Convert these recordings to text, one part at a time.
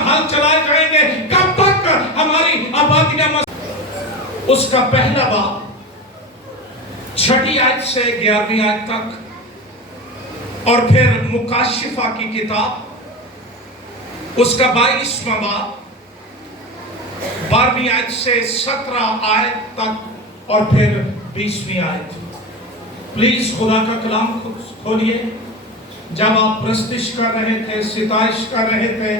پر ہل چلائے جائیں گے، کب تک ہماری آبادیاں اس کا پہلا باب 6 آیت سے 11 آیت تک، اور پھر مکاشفہ کی کتاب اس کا 22واں باب 12 آیت سے 17 آیت تک، اور پھر 20ویں آیت۔ پلیز خدا کا کلام کھولیے۔ جب آپ پرستش کر رہے تھے، ستائش کر رہے تھے،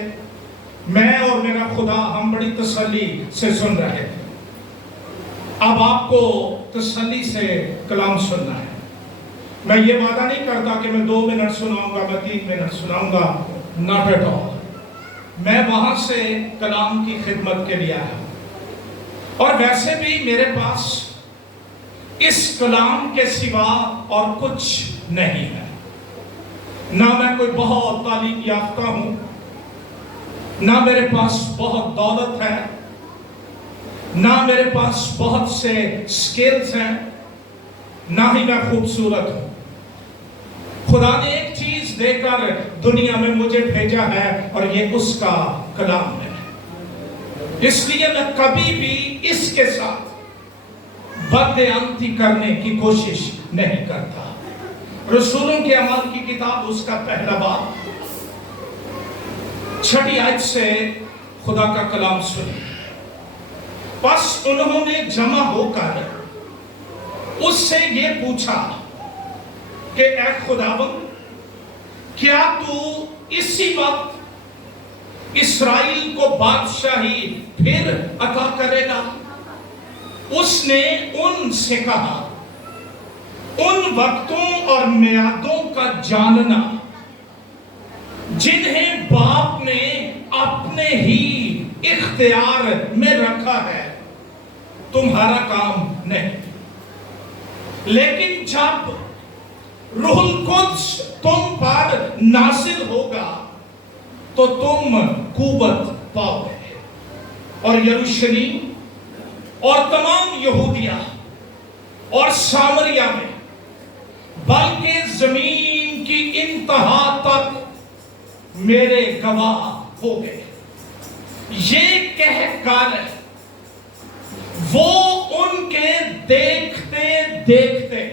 میں اور میرا خدا ہم بڑی تسلی سے سن رہے تھے۔ اب آپ کو تسلی سے کلام سننا ہے۔ میں یہ وعدہ نہیں کرتا کہ میں 2 منٹ سناؤں گا، میں 3 منٹ سناؤں گا، not at all۔ میں وہاں سے کلام کی خدمت کے لیے آیا، اور ویسے بھی میرے پاس اس کلام کے سوا اور کچھ نہیں ہے۔ نہ میں کوئی بہت تعلیم یافتہ ہوں، نہ میرے پاس بہت دولت ہے، نہ میرے پاس بہت سے سکلز ہیں، نہ ہی میں خوبصورت ہوں۔ خدا نے ایک چیز دے کر دنیا میں مجھے بھیجا ہے، اور یہ اس کا کلام ہے۔ اس لیے میں کبھی بھی اس کے ساتھ بددیانتی کرنے کی کوشش نہیں کرتا۔ رسولوں کے اعمال کی کتاب اس کا پہلا باب 6 آیت سے خدا کا کلام سنیں۔ پس انہوں نے جمع ہو کر اس سے یہ پوچھا کہ اے خداوند، کیا تو اسی وقت اسرائیل کو بادشاہی پھر عطا کرے گا؟ اس نے ان سے کہا، ان وقتوں اور میعادوں کا جاننا جنہیں باپ نے اپنے ہی اختیار میں رکھا ہے تمہارا کام نہیں، لیکن جب روح القدس تم پر نازل ہوگا تو تم قوت پاؤ گے، اور یروشلیم اور تمام یہودیہ اور سامریہ میں بلکہ زمین کی انتہا تک میرے گواہ ہو گئے۔ یہ کہہ کر وہ ان کے دیکھتے دیکھتے،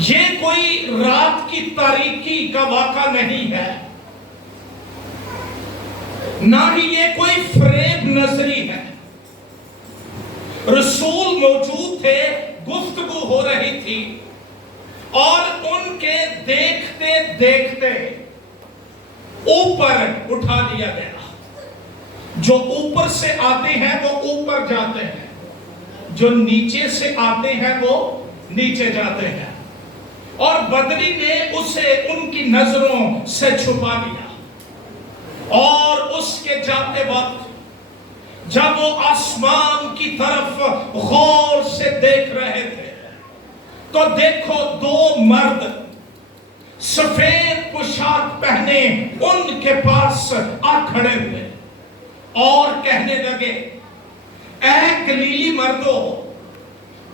یہ کوئی رات کی تاریکی کا واقعہ نہیں ہے، نہ ہی یہ کوئی فریب نظری ہے۔ رسول موجود تھے، گفتگو ہو رہی تھی، اور ان کے دیکھتے دیکھتے اوپر اٹھا لیا گیا۔ جو اوپر سے آتے ہیں وہ اوپر جاتے ہیں، جو نیچے سے آتے ہیں وہ نیچے جاتے ہیں، اور بدری نے اسے ان کی نظروں سے چھپا لیا۔ اور اس کے جاتے وقت جب وہ آسمان کی طرف غور سے دیکھ رہے تھے، تو دیکھو 2 مرد سفید پوشاک پہنے ان کے پاس آ کھڑے ہوئے اور کہنے لگے، اے گلیلی مردو،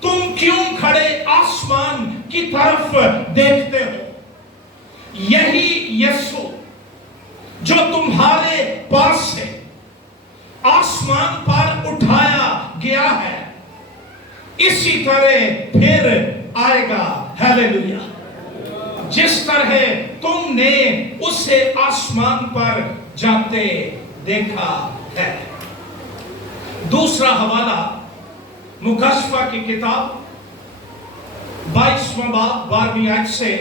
تم کیوں کھڑے آسمان کی طرف دیکھتے ہو؟ یہی یسوع جو تمہارے پاس سے آسمان پر اٹھایا گیا ہے، اسی طرح پھر آئے گا۔ ہیلیلویا۔ جس طرح تم نے اسے آسمان پر جاتے دیکھا ہے۔ دوسرا حوالہ مکاشفہ کی کتاب 22واں باب 12ویں آیت سے،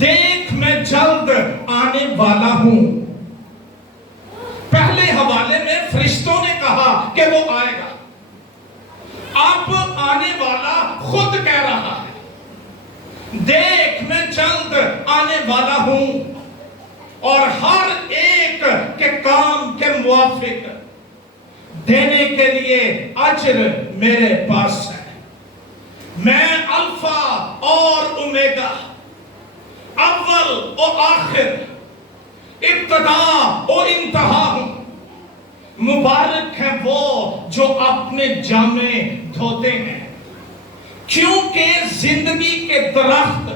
دیکھ میں جلد آنے والا ہوں۔ پہلے حوالے میں فرشتوں نے کہا کہ وہ آئے گا، اب آنے والا خود کہہ رہا ہے، دیکھ میں جلد آنے والا ہوں، اور ہر ایک کے کام کے موافق دینے کے لیے اجر میرے پاس ہے۔ میں الفا اور اومیگا، اول اور آخر، ابتدا اور انتہا ہوں۔ مبارک ہیں وہ جو اپنے جامے دھوتے ہیں، کیونکہ زندگی کے درخت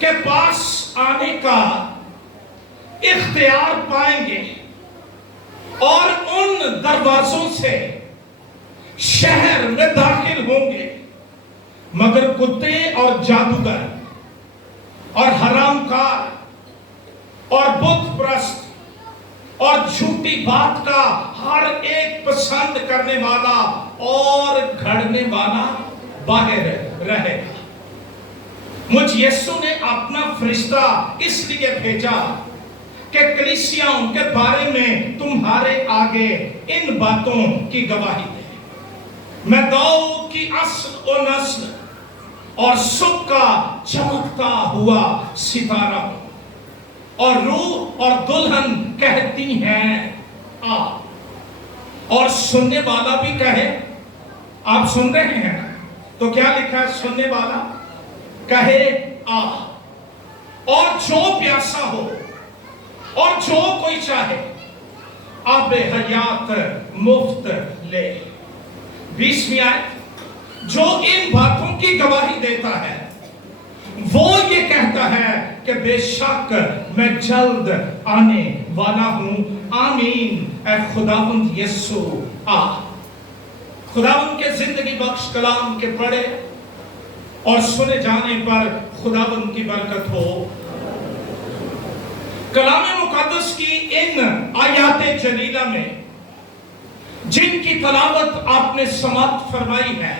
کے پاس آنے کا اختیار پائیں گے اور ان دروازوں سے شہر میں داخل ہوں گے، مگر کتے اور جادوگر اور حرام کار اور بت پرست اور جھوٹی بات کا ہر ایک پسند کرنے والا اور گھڑنے والا باہر رہے گا۔ مجھ یسوع نے اپنا فرشتہ اس لیے بھیجا کہ کلیسیاؤں کے بارے میں تمہارے آگے ان باتوں کی گواہی دے۔ میں داؤد کی اصل و نسل اور صبح کا چمکتا ہوا ستارہ ہوں، اور روح اور دلہن کہتی ہیں آ، اور سننے والا بھی کہے۔ آپ سن رہے ہیں تو کیا لکھا ہے؟ سننے والا کہے آ، اور جو پیاسا ہو اور جو کوئی چاہے آب حیات مفت لے۔ 20ویں آیت، جو ان باتوں کی گواہی دیتا ہے وہ یہ کہتا ہے کہ بے شک میں جلد آنے والا ہوں۔ آمین۔ اے خداوند یسوع آ۔ خداوند کے زندگی بخش کلام کے پڑھے اور سنے جانے پر خداوند کی برکت ہو۔ کلام مقدس کی ان آیات جلیلہ میں جن کی تلاوت آپ نے سماعت فرمائی ہے،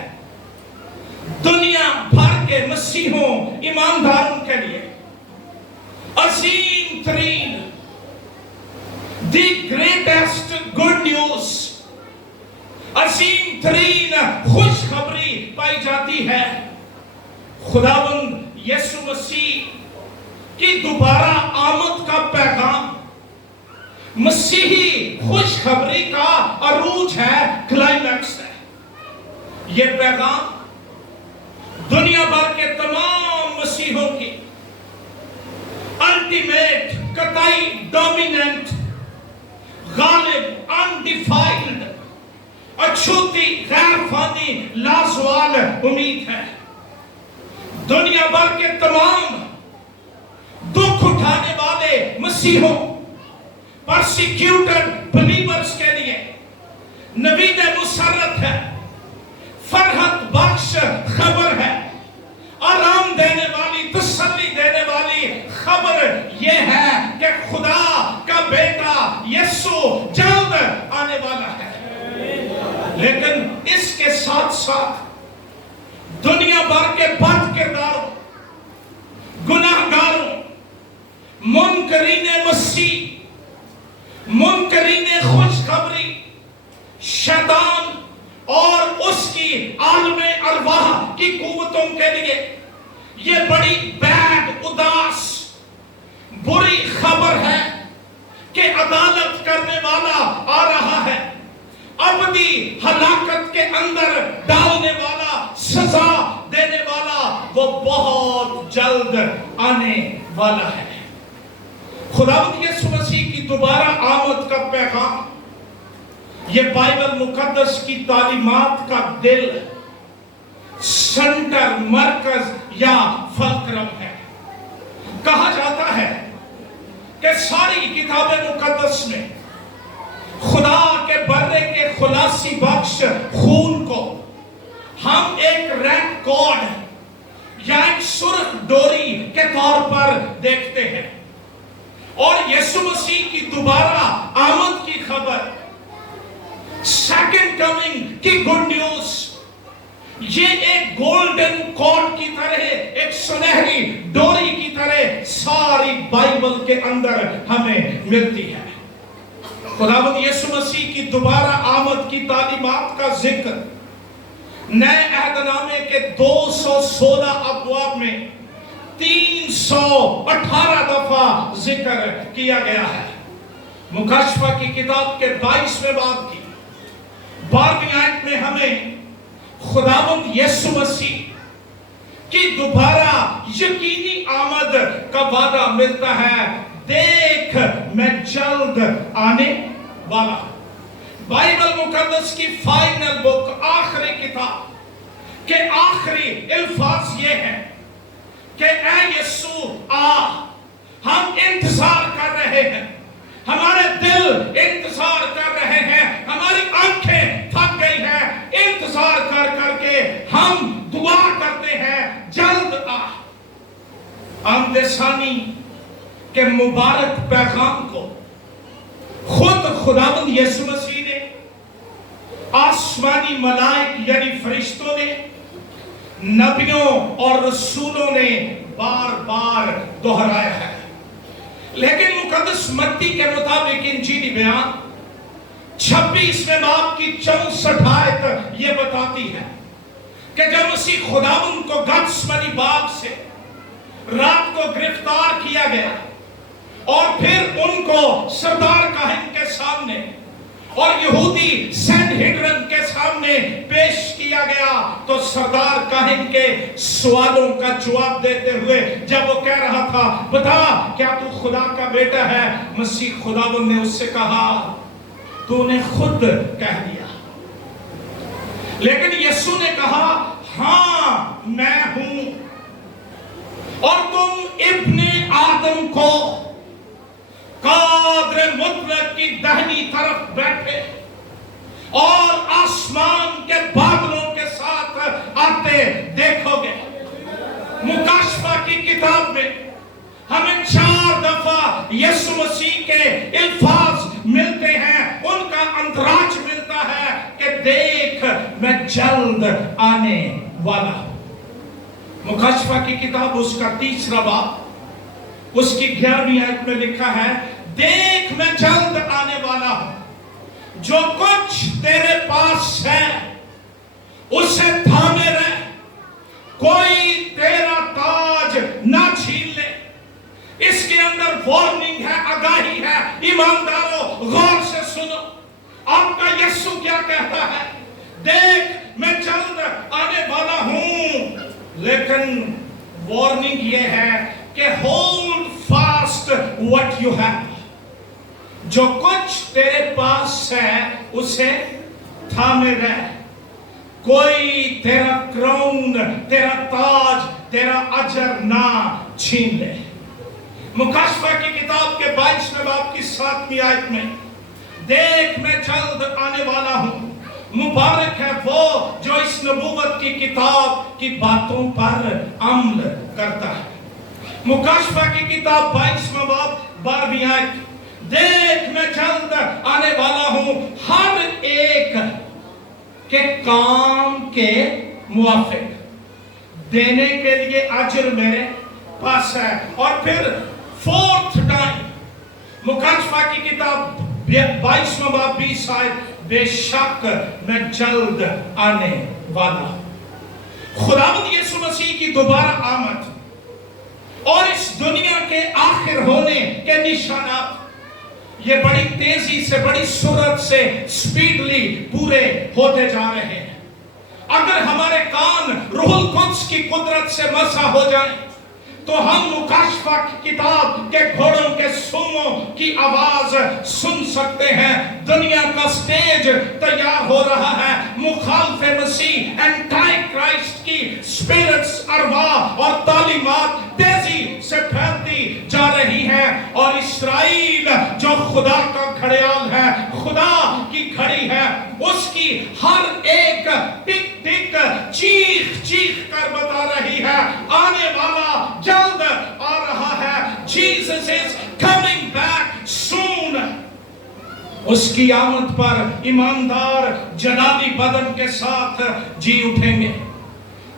دنیا بھر کے مسیحوں ایمانداروں کے لیے عظیم ترین دی گریٹسٹ گڈ نیوز، عظیم ترین خوشخبری پائی جاتی ہے۔ خداوند یسوع مسیح کی دوبارہ آمد کا پیغام مسیحی خوشخبری کا عروج ہے، کلائمیکس ہے۔ یہ پیغام دنیا بھر کے تمام مسیحوں کی الٹیمیٹ، قطعی، ڈومیننٹ، غالب، انڈیفائلڈ، اچھوتی، غیر فانی، لازوال امید ہے۔ دنیا بھر کے تمام دکھ اٹھانے والے مسیحوں، پرسیکیوٹڈ بلیورز کے لیے نوید مسرت ہے، فرحت بخش خبر ہے، آرام دینے والی، تسلی دینے والی خبر یہ ہے کہ خدا کا بیٹا یسوع جلد آنے والا ہے۔ لیکن اس کے ساتھ ساتھ دنیا بھر کے بد کرداروں، گناہگاروں، منکرین مسیح، منکرین خوشخبری، شیطان اور اس کی عالم ارواح کی قوتوں کے لیے یہ بڑی بیڈ، اداس، بری خبر ہے کہ عدالت کرنے والا آ رہا ہے، ابدی ہلاکت کے اندر ڈالنے والا، سزا دینے والا وہ بہت جلد آنے والا ہے۔ خداوند یسوع مسیح کی دوبارہ آمد کا پیغام یہ بائبل مقدس کی تعلیمات کا دل، سنٹر، مرکز یا فلکرم ہے۔ کہا جاتا ہے کہ ساری کتاب مقدس میں خدا کے برے کے خلاصی بخش خون کو ہم ایک ریڈ کارڈ یا ایک سرخ ڈوری کے طور پر دیکھتے ہیں، اور یسوع مسیح کی دوبارہ آمد کی خبر، سیکنڈ کمنگ کی گڈ نیوز، یہ ایک گولڈن کارڈ کی طرح، ایک سنہری ڈوری کی طرح ساری بائبل کے اندر ہمیں ملتی ہے۔ خداوند یسوع مسیح کی دوبارہ آمد کی تعلیمات کا ذکر نئے عہد نامے کے 216 ابواب میں 318 دفعہ ذکر کیا گیا ہے۔ مکاشفہ کی کتاب کے 22ویں باب کی 12ویں آیت میں ہمیں خداوند یسوع مسیح کی دوبارہ یقینی آمد کا وعدہ ملتا ہے۔ دیکھ میں جلد آنے والا ہوں۔ بائبل مقدس کی فائنل بک، آخری کتاب کے آخری الفاظ یہ ہیں کہ اے یسوع آ، ہم انتظار کر رہے رہے ہیں, ہمارے دل انتظار کر رہے ہیں, ہماری آنکھیں تھک گئی ہیں انتظار کر کر کے, ہم دعا کرتے ہیں جلد آ. آمد ثانی کے مبارک پیغام کو خود خداوند یسوع مسیح نے آسمانی ملائک یعنی فرشتوں نے, نبیوں اور رسولوں نے بار بار دہرایا ہے. لیکن مقدس متی کے مطابق انجیلی بیان 26ویں باب کی 64 آیت یہ بتاتی ہے کہ جب مسیح خداوند کو گتسمنی باغ سے رات کو گرفتار کیا گیا اور پھر ان کو سردار کاہن کے سامنے اور یہودی سینہڈرن کے سامنے پیش کیا گیا, تو سردار کاہن کے سوالوں کا جواب دیتے ہوئے جب وہ کہہ رہا تھا بتا کیا تو خدا کا بیٹا ہے, مسیح خداوند نے اس سے کہا تو نے خود کہہ دیا. لیکن یسوع نے کہا ہاں میں ہوں, اور تم ابن آدم کو قادر مطلق کی دہنی طرف بیٹھے اور آسمان کے بادلوں کے ساتھ آتے دیکھو گے. مکاشفہ کی کتاب میں ہمیں 4 دفعہ یسوع مسیح کے الفاظ ملتے ہیں, ان کا اندراج ملتا ہے کہ دیکھ میں جلد آنے والا ہوں. مکاشفہ کی کتاب اس کا 3 باب اس کی 11ویں آیت میں لکھا ہے دیکھ میں جلد آنے والا ہوں, جو کچھ تیرے پاس ہے اسے تھامے رہ, کوئی تیرا تاج نہ چھین لے. اس کے اندر وارننگ ہے, آگاہی ہے. ایمانداروں غور سے سنو, آپ کا یسوع کیا کہتا ہے, دیکھ میں جلد آنے والا ہوں. لیکن وارننگ یہ ہے کہ hold fast what you have, جو کچھ تیرے پاس ہے اسے تھامے رہ, کوئی تیرا کراؤن, تیرا تاج, تیرا اجر نہ چھین لے. مکاشفہ کی کتاب کے 22ویں باب کی 7ویں آیت میں دیکھ میں جلد آنے والا ہوں, مبارک ہے وہ جو اس نبوت کی کتاب کی باتوں پر عمل کرتا ہے. مکاشفہ کی کتاب 22واں باب 12ویں آیت دیکھ میں جلد آنے والا ہوں, ہر ایک کے کام کے موافق دینے کے لیے اجر میرے پاس ہے. اور پھر 4th ٹائم مکاشفہ کی کتاب 22واں باب 20 آیت بے شک میں جلد آنے والا ہوں. خداوند یسوع مسیح کی دوبارہ آمد اور اس دنیا کے آخر ہونے کے نشانات یہ بڑی تیزی سے, بڑی سرعت سے, سپیڈلی پورے ہوتے جا رہے ہیں. اگر ہمارے کان روح القدس کی قدرت سے مسح ہو جائیں تو ہم مکاشفہ کی کتاب کے گھوڑوں کے سنگوں کی آواز سن سکتے ہیں. دنیا کا سٹیج تیار ہو رہا ہے, مخالف مسیح اینٹائی کرائسٹ کی سپیرٹس, ارواح اور تعلیمات تیزی سے پھیلتی جا رہی ہیں, اور اسرائیل جو خدا کا گھڑیال ہے, خدا کی گھڑی ہے, اس کی ہر ایک ٹک ٹک چیخ چیخ کر بتا رہی ہے آنے والا جلد آ رہا ہے. Jesus is coming back soon. اس کی آمد پر ایماندار جلالی بدن کے ساتھ جی اٹھیں گے,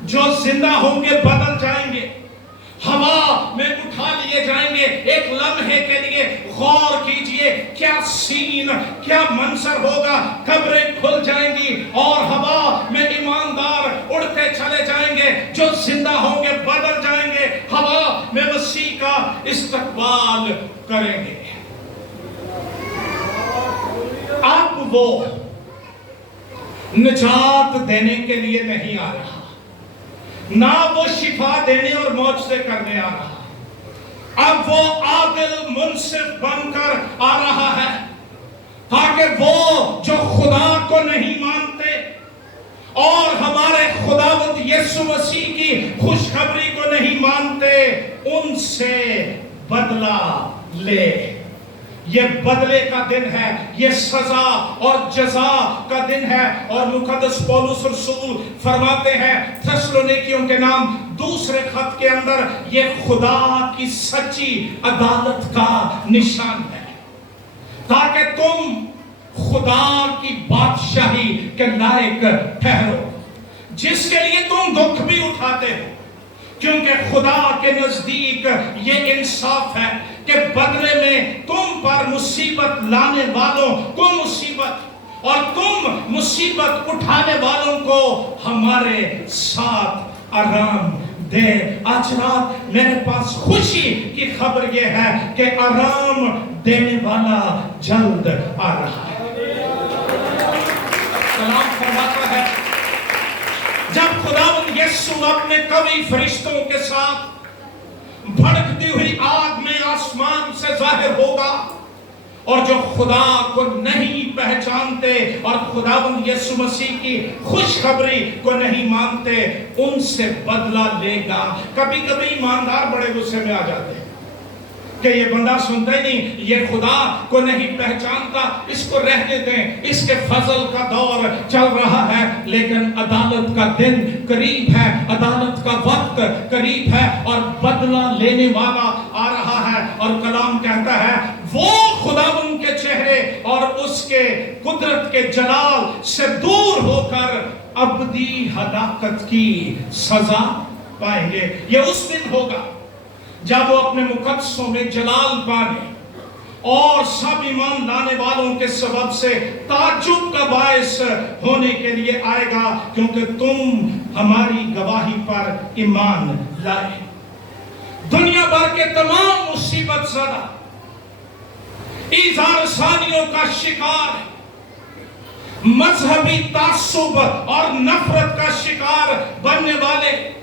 جو زندہ ہوں گے بدل جائیں گے, ہوا میں اٹھا لیے جائیں گے. ایک لمحے کے لیے غور کیجئے, کیا سین, کیا منظر ہوگا. قبریں کھل جائیں گی اور ہوا میں ایماندار اڑتے چلے جائیں گے, جو زندہ ہوں گے بدل جائیں گے, ہوا میں مسیح کا استقبال کریں گے. اب وہ نجات دینے کے لیے نہیں آ رہا, نہ وہ شفا دینے اور معجزے کرنے آ رہا, اب وہ عادل منصف بن کر آ رہا ہے, تاکہ وہ جو خدا کو نہیں مانتے اور ہمارے خداوند یسوع مسیح کی خوشخبری کو نہیں مانتے, ان سے بدلہ لے. یہ بدلے کا دن ہے, یہ سزا اور جزا کا دن ہے. اور مقدس پولس رسول فرماتے ہیں تھسلونیکیوں کے نام دوسرے خط کے اندر, یہ خدا کی سچی عدالت کا نشان ہے, تاکہ تم خدا کی بادشاہی کے لائق ٹھہرو, جس کے لیے تم دکھ بھی اٹھاتے ہو. کیونکہ خدا کے نزدیک یہ انصاف ہے کہ بدلے میں تم پر مصیبت لانے والوں کو مصیبت اور تم مصیبت اٹھانے والوں کو ہمارے ساتھ آرام دے. آج رات میرے پاس خوشی کی خبر یہ ہے کہ آرام دینے والا جلد آ رہا ہے. کلام فرماتا ہے جب خداوند یسوع اپنے قوی فرشتوں کے ساتھ بھڑکتی ہوئی آگ میں آسمان سے ظاہر ہوگا, اور جو خدا کو نہیں پہچانتے اور خداوند یسوع مسیح کی خوشخبری کو نہیں مانتے ان سے بدلہ لے گا. کبھی کبھی ایماندار بڑے غصے میں آ جاتے ہیں کہ یہ بندہ سنتا ہی نہیں, یہ خدا کو نہیں پہچانتا, اس کو رہنے دیں, اس کے فضل کا دور چل رہا ہے. لیکن عدالت کا دن قریب ہے, عدالت کا وقت قریب ہے, اور بدلہ لینے والا آ رہا ہے. اور کلام کہتا ہے وہ خداوند کے چہرے اور اس کے قدرت کے جلال سے دور ہو کر ابدی ہلاکت کی سزا پائیں گے. یہ اس دن ہوگا جب وہ اپنے مقدسوں میں جلال پانے اور سب ایمان لانے والوں کے سبب سے تعجب کا باعث ہونے کے لیے آئے گا, کیونکہ تم ہماری گواہی پر ایمان لائے. دنیا بھر کے تمام مصیبت زدہ ایذار ثانیوں کا شکار, مذہبی تعصب اور نفرت کا شکار بننے والے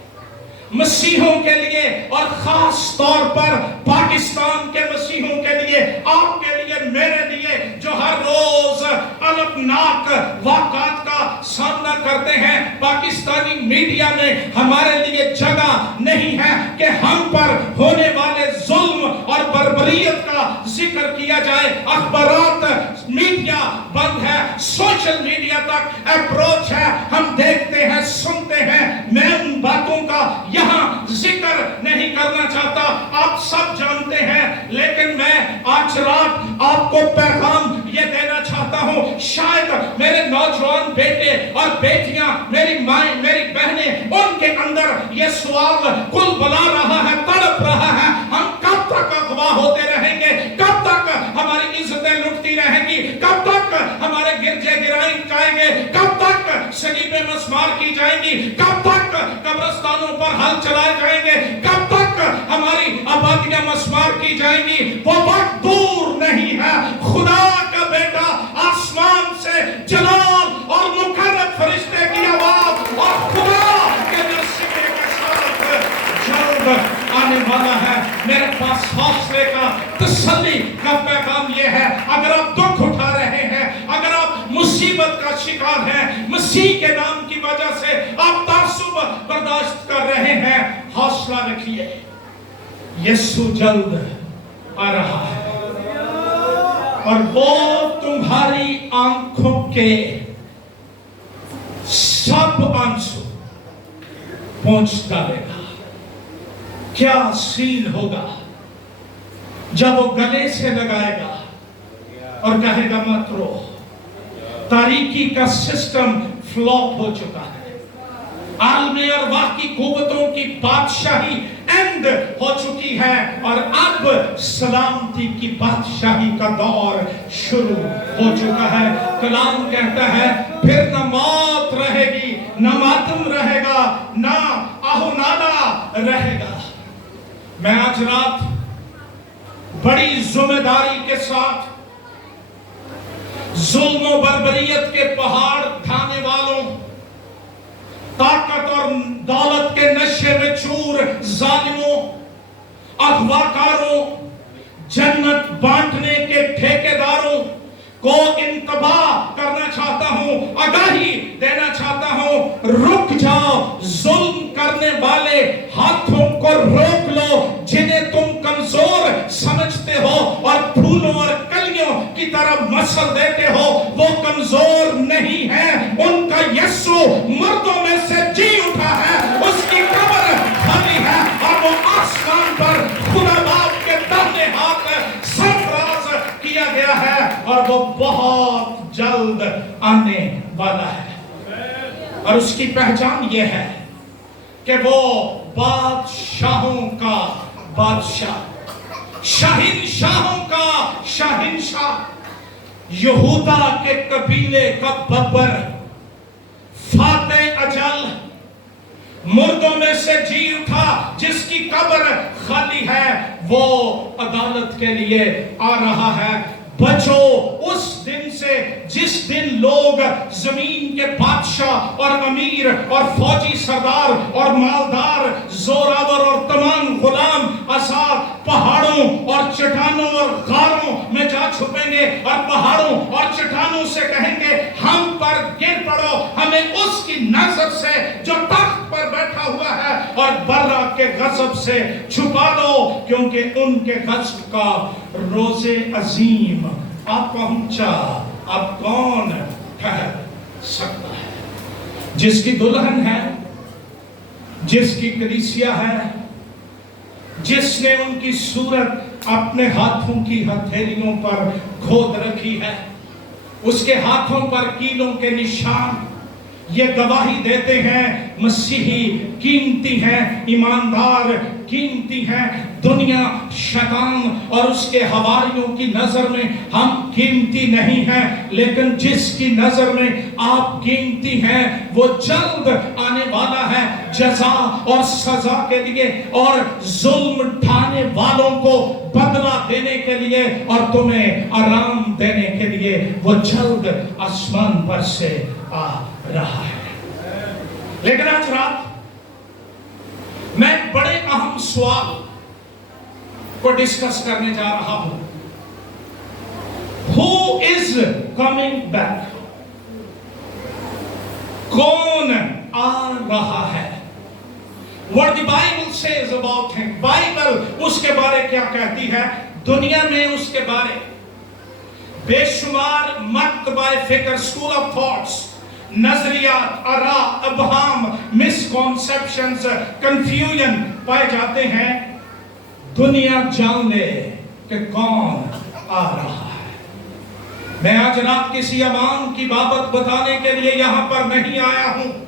مسیحوں کے لیے, اور خاص طور پر پاکستان کے مسیحوں کے لیے, آپ کے لیے, میرے لیے, جو ہر روز الگناک واقعات کا سامنا کرتے ہیں, پاکستانی میڈیا میں ہمارے لیے جگہ نہیں ہے کہ ہم پر ہونے والے ظلم اور بربریت کا ذکر کیا جائے. اخبارات میڈیا بند ہے, سوشل میڈیا تک اپروچ ہے, ہم دیکھتے ہیں, سنتے ہیں. میں ان باتوں کا یہاں ذکر نہیں کرنا چاہتا, آپ سب جانتے ہیں. لیکن میں آج رات آپ کو پیغام یہ دینا چاہتا ہوں, شاید میرے نوجوان بیٹے اور بیٹیاں, میری مائیں, میری بہنیں, ان کے اندر یہ سوال کل بلا رہا ہے, تڑپ رہا ہے, ہم کب تک اغوا ہوتے رہیں گے, کب تک ہماری عزتیں لٹتی رہیں گی, کب تک ہمارے گرجے گرائے جائیں گے, کب تک صلیبیں مسمار کی جائیں گی, کب تک قبرستانوں پر ہل چلائے جائیں گے, کب تک ہماری آبادیاں مسمار کی جائیں گی. وہ وقت دور نہیں ہے, خدا کا بیٹا آسمان سے جلال اور مقرب فرشتے کی آواز اور خدا کے نصیبے کے ساتھ جلد آنے والا ہے. میرے پاس حوصلے کا, تسلی کا پیغام یہ ہے, اگر آپ دکھ اٹھا رہے ہیں, اگر آپ مصیبت کا شکار ہیں, مسیح کے نام کی وجہ سے آپ تعصب برداشت کر رہے ہیں, حوصلہ رکھیے, یسوع جلد آ رہا ہے, اور وہ تمہاری آنکھوں کے سب آنسو پہنچ ڈالے گا. کیا سین ہوگا جب وہ گلے سے لگائے گا اور کہے گا مت رو, تاریکی کا سسٹم فلاپ ہو چکا ہے, عالم ارواح کی قوتوں کی بادشاہی اینڈ ہو چکی ہے, اور اب سلامتی کی بادشاہی کا دور شروع ہو چکا ہے. کلام کہتا ہے پھر نہ موت رہے گی, نہ ماتم رہے گا, نہ آہو نالا رہے گا. میں آج رات بڑی ذمہ داری کے ساتھ ظلم و بربریت کے پہاڑ ڈھانے والوں, طاقت اور دولت کے نشے میں چور ظالموں, اغواکاروں, جنت بانٹنے کے ٹھیکیداروں کو انتباہ کرنا چاہتا ہوں, آگاہی دینا چاہتا ہوں. رک جاؤ, ظلم کرنے والے ہاتھوں کو روک لو جنہیں تم کمزور سمجھتے ہو, اور پھولوں اور طرف مثل دیتے ہو وہ کمزور نہیں ہے، ان کا یسوع مردوں میں سے جی اٹھا ہے، اس کی قبر خالی ہے اور وہ آسمان پر خدا باپ کے داہنے ہاتھ سرفراز کیا گیا ہے اور وہ بہت جلد آنے والا ہے۔ اور اس کی پہچان یہ ہے کہ وہ بادشاہوں کا بادشاہ، شہنشاہوں کا شہنشاہ، یہودا کے قبیلے کا ببر، فاتح اجل، مردوں میں سے جی اٹھا، جس کی قبر خالی ہے، وہ عدالت کے لیے آ رہا ہے۔ بچو اس دن سے جس دن لوگ زمین کے بادشاہ اور امیر اور فوجی سردار اور مالدار، زوراور اور تمام غلام آزاد پہاڑوں اور چٹانوں اور غاروں میں جا چھپیں گے اور پہاڑوں اور چٹانوں سے کہیں گے ہم پر گر پڑو، ہمیں اس کی نظر سے جو تخت پر بیٹھا ہوا ہے اور برا کے غضب سے چھپا دو، کیونکہ ان کے غضب کا روز عظیم اب پہنچا۔ اب کون ٹھہر سکتا ہے؟ جس کی دلہن ہے، جس کی کلیسیا ہے، جس نے ان کی صورت اپنے ہاتھوں کی ہتھیلیوں پر کھود رکھی ہے، اس کے ہاتھوں پر کیلوں کے نشان یہ گواہی دیتے ہیں مسیحی قیمتی ہیں، ایماندار قیمتی ہیں۔ دنیا، شیطان اور اس کے حواریوں کی نظر میں ہم قیمتی نہیں ہیں، لیکن جس کی نظر میں آپ قیمتی ہیں وہ جلد آنے والا ہے جزا اور سزا کے لیے اور ظلم ڈھانے والوں کو بدلہ دینے کے لیے اور تمہیں آرام دینے کے لیے وہ جلد آسمان پر سے آ رہا ہے۔ لیکن آج رات میں بڑے اہم سوال کو ڈسکس کرنے جا رہا ہوں۔ Who is coming back؟ کون آ رہا ہے؟ What the Bible says about him؟ Bible اس کے بارے کیا کہتی ہے؟ دنیا میں اس کے بارے بے شمار مکتبہ فکر، اسکول آف تھاٹس، نظریات، آراء، ابہام، مسکنسیپشنز، کنفیوژن پائے جاتے ہیں۔ دنیا جان لے کہ کون آ رہا ہے۔ میں آج رات کسی عوام کی بابت بتانے کے لیے یہاں پر نہیں آیا ہوں۔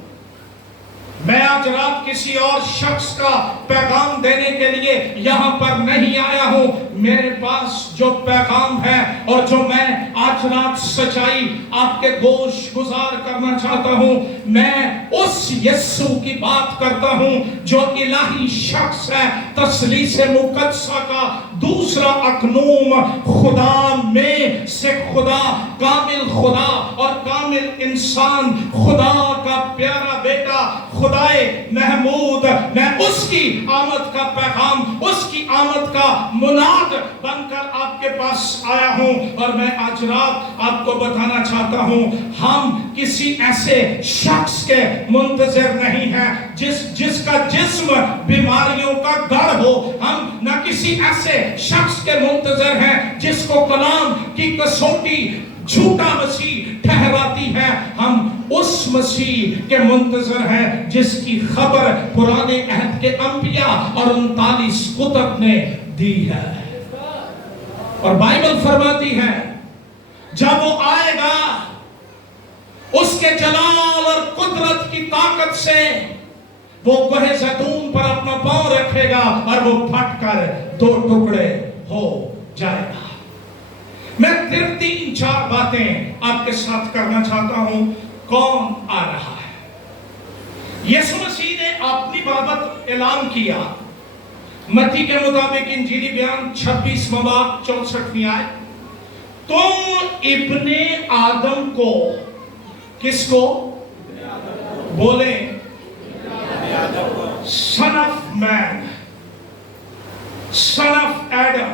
میں آج رات کسی اور شخص کا پیغام دینے کے لیے یہاں پر نہیں آیا ہوں۔ میرے پاس جو پیغام ہے اور جو میں آج رات سچائی آپ کے گوش گزار کرنا چاہتا ہوں، میں اس یسوع کی بات کرتا ہوں جو الہی شخص ہے، تثلیث مقدسہ کا دوسرا اقنوم، خدا میں سے خدا، کامل خدا اور کامل انسان، خدا کا پیارا بیٹا، خدائے محمود۔ میں اس کی آمد کا پیغام، اس کی آمد کا مناد بن کر آپ کے پاس آیا ہوں، اور میں آج رات آپ کو بتانا چاہتا ہوں ہم کسی ایسے شخص کے منتظر نہیں ہیں جس کا جسم بیماریوں کا گڑھ ہو۔ ہم نہ کسی ایسے شخص کے منتظر ہیں جس کو کلام کی کسوٹی جھوٹا مسیح ٹھہراتی ہے۔ ہم اس مسیح کے منتظر ہیں جس کی خبر پرانے عہد کے انبیاء اور 39 کتب نے دی ہے، اور بائبل فرماتی ہے جب وہ آئے گا اس کے جلال اور قدرت کی طاقت سے وہ کوہ زیتون پر اپنا پاؤں رکھے گا اور وہ پھٹ کر 2 ٹکڑے ہو جائے گا۔ میں صرف 3-4 باتیں آپ کے ساتھ کرنا چاہتا ہوں۔ کون آ رہا ہے؟ یسوع مسیح نے اپنی بابت اعلان کیا، متی کے مطابق انجیلی بیان 26واں باب 64ویں آیت، تم ابن آدم کو، کس کو بولیں؟ Son of man, son of Adam,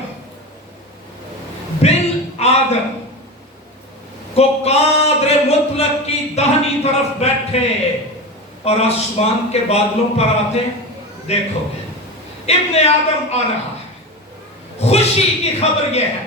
بن آدم کو قادر مطلق کی دہنی طرف بیٹھے اور آسمان کے بادلوں پر آتے دیکھو گے۔ ابن آدم آ رہا ہے۔ خوشی کی خبر یہ ہے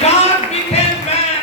God became man,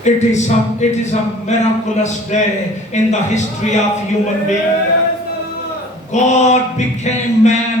It is a miraculous day in the history of human being. God became man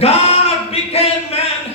God became man।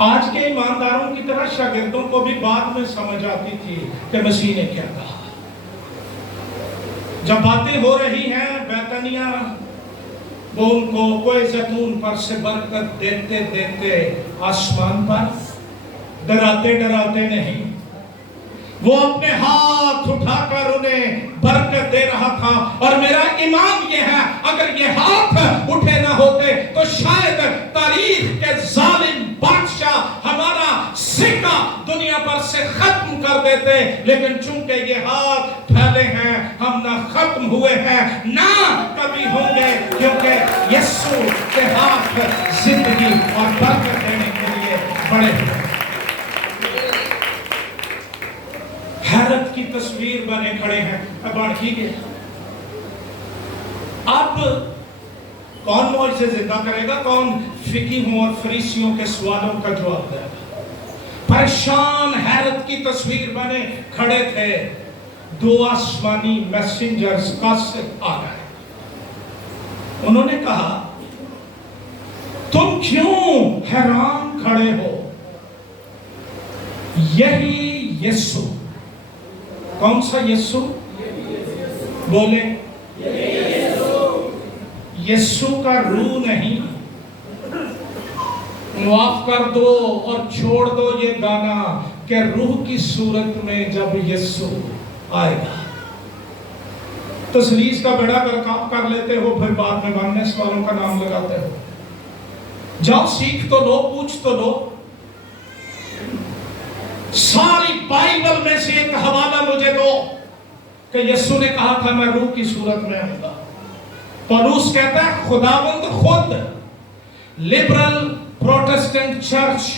آج کے ایمانداروں کی طرح شاگردوں کو بھی بعد میں سمجھ آتی تھی کہ مسیح نے کیا کہا. جب باتیں ہو رہی ہیں بیتنیہ، وہ ان کو کوہ زیتون پر سے برکت دیتے دیتے آسمان پر ڈراتے ڈراتے نہیں، وہ اپنے ہاتھ اٹھا کر انہیں برکت دے رہا تھا. اور میرا ایمان یہ ہے اگر یہ ہاتھ اٹھے نہ ہوتے تو شاید تاریخ کے ظالم بادشاہ ہمارا سکہ دنیا پر سے ختم کر دیتے. لیکن چونکہ یہ ہاتھ پھیلے ہیں، ہم نہ ختم ہوئے ہیں نہ کبھی ہوں گے، کیونکہ یسوع کے ہاتھ زندگی اور برکت دینے کے لیے بڑے ہیں. حیرت کی تصویر بنے کھڑے ہیں. اب ٹھیک ہے، اب کون معجزے زندہ کرے گا؟ کون فقیہوں اور فریسیوں کے سوالوں کا جواب دے گا؟ پریشان حیرت کی تصویر بنے کھڑے تھے. دو آسمانی میسنجرز قاصد آ گئے. انہوں نے کہا تم کیوں حیران کھڑے ہو؟ یہی یسوع. کون سا یسوع؟ بولے یسوع کا روح نہیں. معاف کر دو اور چھوڑ دو یہ گانا کہ روح کی صورت میں جب یسوع آئے گا. تسلیس کا بیڑا غرق کر لیتے ہو، پھر بعد میں ماننے والوں کا نام لگاتے ہو. جاؤ سیکھ تو لو، پوچھ تو لو. ساری بائبل میں سے ایک حوالہ مجھے دو کہ یسوع نے کہا تھا میں روح کی صورت میں آؤں گا. پولس کہتا ہے خداوند خود لبرل پروٹسٹنٹ چرچ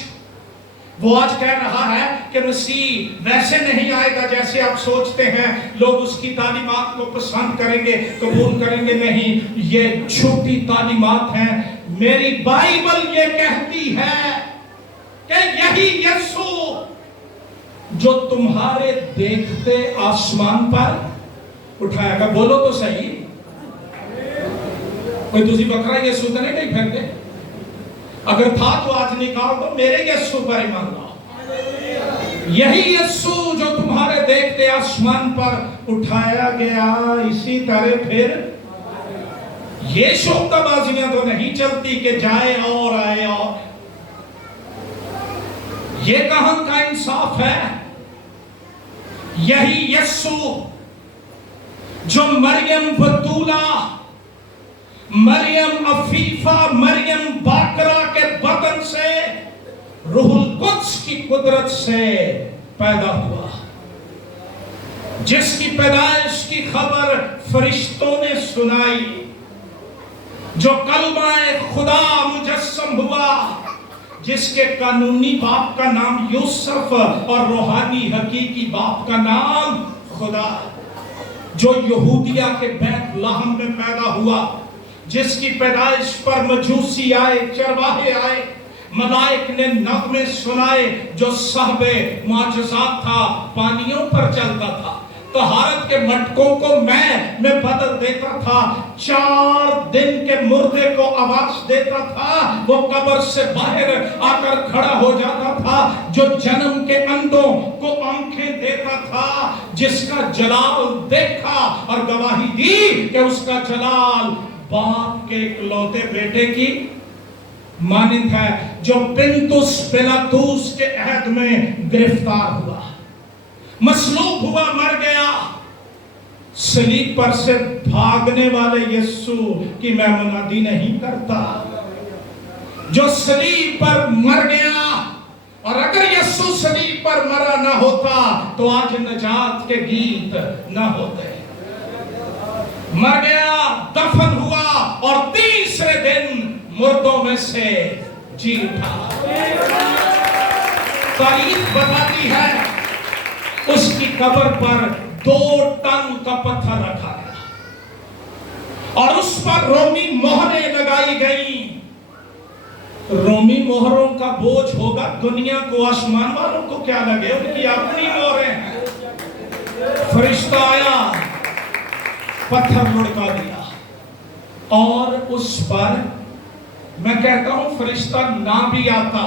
وہ آج کہہ رہا ہے کہ مسیح ویسے نہیں آئے گا جیسے آپ سوچتے ہیں. لوگ اس کی تعلیمات کو پسند کریں گے، قبول کریں گے. نہیں، یہ جھوٹی تعلیمات ہیں. میری بائبل یہ کہتی ہے کہ یہی یسوع جو تمہارے دیکھتے آسمان پر اٹھائے گا. بولو تو صحیح. کوئی دوسری بکرا یسوع تو نہیں پھینکتے؟ اگر تھا تو آج نکال دو، میرے یسوع پر ایمان لاؤ. یہی یسوع جو تمہارے دیکھتے آسمان پر اٹھایا گیا، اسی طرح پھر یہ شوکہ بازیاں تو نہیں چلتی کہ جائے اور آئے. اور یہ کہاں کا انصاف ہے؟ یہی یسوع جو مریم بطولہ، مریم عفیفہ، مریم باکرہ کے بدن سے روح القدس کی قدرت سے پیدا ہوا، جس کی پیدائش کی خبر فرشتوں نے سنائی، جو کلمہ خدا مجسم ہوا، جس کے قانونی باپ کا نام یوسف اور روحانی حقیقی باپ کا نام خدا، جو یہودیہ کے بیت لحم میں پیدا ہوا، جس کی پیدائش پر مجوسی آئے، چرواہے آئے، ملائک نے نغمے سنائے، جو صاحب معجزات تھا، پانیوں پر چلتا تھا، طہارت کے مٹکوں کو میں بدل دیتا تھا، 4 دن کے مردے کو آواز دیتا تھا، وہ قبر سے باہر آ کر کھڑا ہو جاتا تھا، جو جنم کے اندھوں کو آنکھیں دیتا تھا، جس کا جلال دیکھا اور گواہی دی کہ اس کا جلال باپ کے اکلوتے بیٹے کی مانند ہے، جو پنتس پلاطوس کے عہد میں گرفتار ہوا، مصلوب ہوا، مر گیا. صلیب پر سے بھاگنے والے یسوع کی میں منادی نہیں کرتا، جو صلیب پر مر گیا. اور اگر یسوع صلیب پر مرا نہ ہوتا تو آج نجات کے گیت نہ ہوتے. مر گیا، دفن ہوا اور تیسرے دن مردوں میں سے جی اٹھا. تاریخ بتاتی ہے اس کی قبر پر 2 ٹن کا پتھر رکھا گیا اور اس پر رومی مہریں لگائی گئیں. رومی مہروں کا بوجھ ہوگا دنیا کو، آسمان والوں کو کیا لگے، ان کی اپنی مہریں ہیں. فرشتہ آیا، پتھر لڑکا دیا اور اس پر، میں کہتا ہوں فرشتہ نہ بھی آتا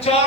4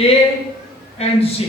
A and C,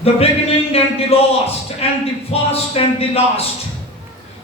The beginning and the last and the first and the last।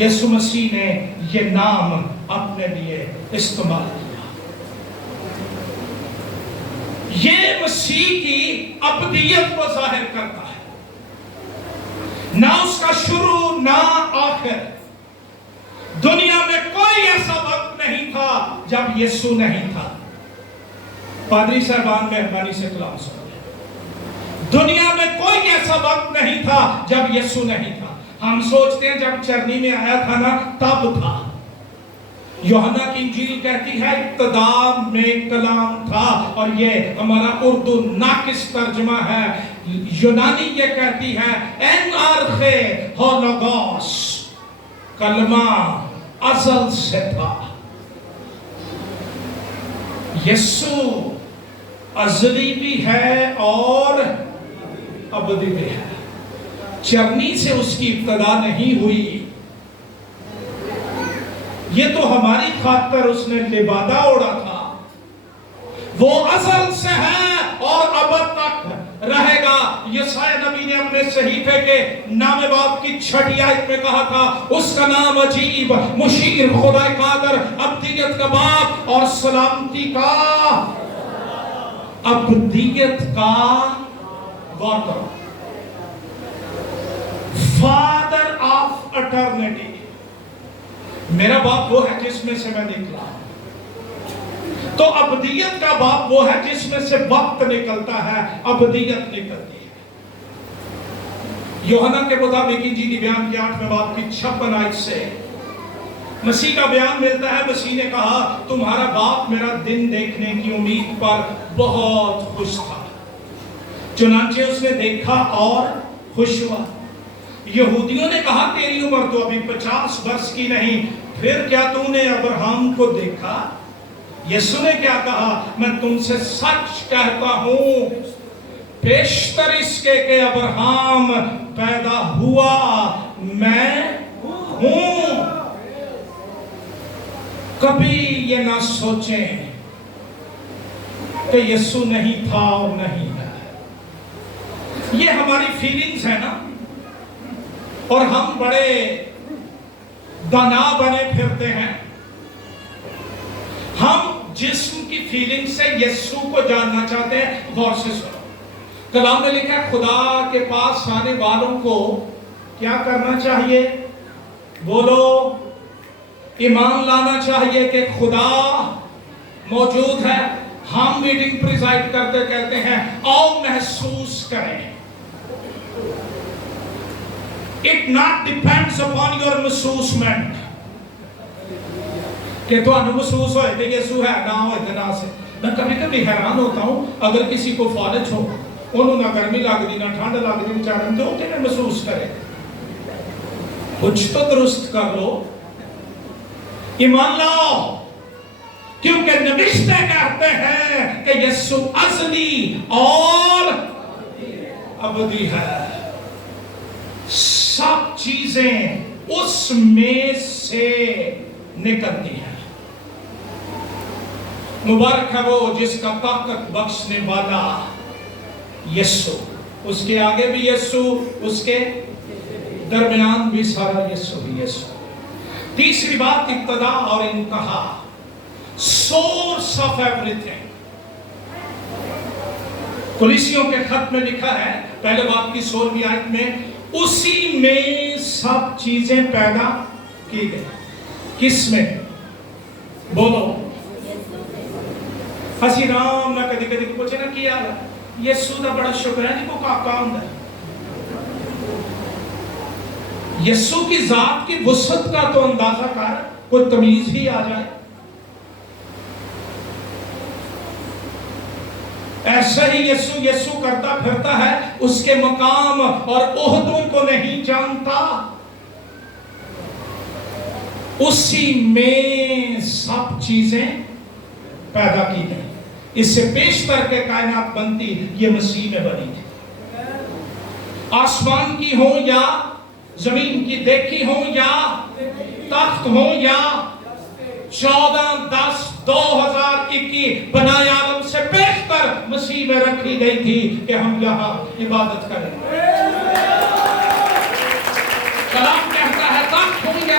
یسوع مسیح نے یہ نام اپنے لیے استعمال کیا۔ یہ مسیح کی ابدیت کو ظاہر کرتا ہے، نہ اس کا شروع نہ آخر۔ دنیا میں کوئی ایسا وقت نہیں تھا جب یسوع نہیں تھا۔ پادری صاحبان مہربانی سے کلام سنیں۔ دنیا میں کوئی ایسا وقت نہیں تھا جب یسوع نہیں تھا۔ ہم سوچتے ہیں جب چرنی میں آیا تھا نا تب تھا۔ یوحنا کی انجیل کہتی ہے ابتدا میں کلام تھا، اور یہ ہمارا اردو ناقص ترجمہ ہے۔ یونانی یہ کہتی ہے این آرخے ہولوگوس، کلمہ ازل سے تھا۔ یسوع ازلی بھی ہے اور ابدی بھی ہے۔ چرنی سے اس کی ابتدا نہیں ہوئی، یہ تو ہماری خاطر اس نے لبادہ اوڑا تھا۔ وہ ازل سے ہے اور ابد تک رہے گا۔ یسایا نبی نے اپنے صحیفے کے نام باب کی 6 آیت میں کہا تھا اس کا نام عجیب، مشیر، خدا قادر، ابدیت کا باپ اور سلامتی کا، ابدیت کا غور کرو، فادر آف اٹرنیٹی۔ میرا باپ وہ ہے جس میں سے میں نکلا، تو ابدیت کا باپ وہ ہے جس میں سے وقت نکلتا ہے، ابدیت نکلتی ہے۔ یوحنا کے مطابق انجیلی بیان کی 8 باب کی 56 آیت سے مسیح کا بیان ملتا ہے۔ مسیح نے کہا تمہارا باپ میرا دن دیکھنے کی امید پر بہت خوش تھا، چنانچہ اس نے دیکھا اور خوش ہوا۔ یہودیوں نے کہا تیری عمر تو ابھی 50 برس کی نہیں، پھر کیا تم نے ابراہم کو دیکھا؟ یسوع نے کیا کہا؟ میں تم سے سچ کہتا ہوں، بیشتر اس کے کہ ابراہم پیدا ہوا میں ہوں۔ کبھی یہ نہ سوچیں کہ یسوع نہیں تھا اور نہیں ہے۔ یہ ہماری فیلنگز ہے نا، اور ہم بڑے دانا بنے پھرتے ہیں۔ ہم جسم کی فیلنگ سے یسوع کو جاننا چاہتے ہیں۔ غور سے سنو، کلام میں لکھا ہے خدا کے پاس آنے والوں کو کیا کرنا چاہیے؟ بولو، ایمان لانا چاہیے کہ خدا موجود ہے۔ ہم میٹنگ پریزائڈ کرتے کہتے ہیں آؤ محسوس کریں۔ It not depends upon your محسوسمنٹ، کہ تو انہوں محسوس ہوئے تھے یسوع ہے نہ ہوئے تھے نہ سے۔ میں کبھی کبھی حیران ہوتا ہوں اگر کسی کو فالج ہو، انہوں نہ گرمی لگ دی نہ ٹھنڈ لگ دی، بیچارے تو ہوتے ہیں محسوس کرے۔ کچھ تو درست کر لو، ایمان لاؤ، کیونکہ نوشتے کہتے ہیں کہ یسوع ازلی اور ابدی ہے۔ سب چیزیں اس میں سے نکلتی ہیں۔ مبارک ہے وہ جس کا طاقت بخشنے والا یسوع، اس کے آگے بھی یسوع، اس کے درمیان بھی سارا یسوع ہی یسوع۔ تیسری بات، ابتدا اور انتہا، سورس آف ایوری تھنگ۔ کلیسیوں کے خط میں لکھا ہے پہلے باب کی 16ویں آیت میں، اسی میں سب چیزیں پیدا کی گئی۔ کس میں؟ بولو، ہسی رام نہ کدی کدی پوچھے نہ کیا یسوع دا بڑا شکر ہے جی کو کاکا ہوں ہے۔ یسوع کی ذات کی وسعت کا تو اندازہ کر، کوئی تمیز ہی آ جائے۔ ایسا ہی یسوع کرتا پھرتا ہے، اس کے مقام اور عہدوں کو نہیں جانتا۔ اسی میں سب چیزیں پیدا کی گئی۔ اس سے بیشتر کے کائنات بنتی یہ مسیح میں بنی تھی۔ آسمان کی ہو یا زمین کی دیکھی ہو یا تخت ہو یا 14/10/2021 بنائے عالم سے بیشتر مسیح میں رکھی گئی تھی کہ ہم یہاں عبادت کریں۔ کلام کہتا ہے تخت ہو یا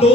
2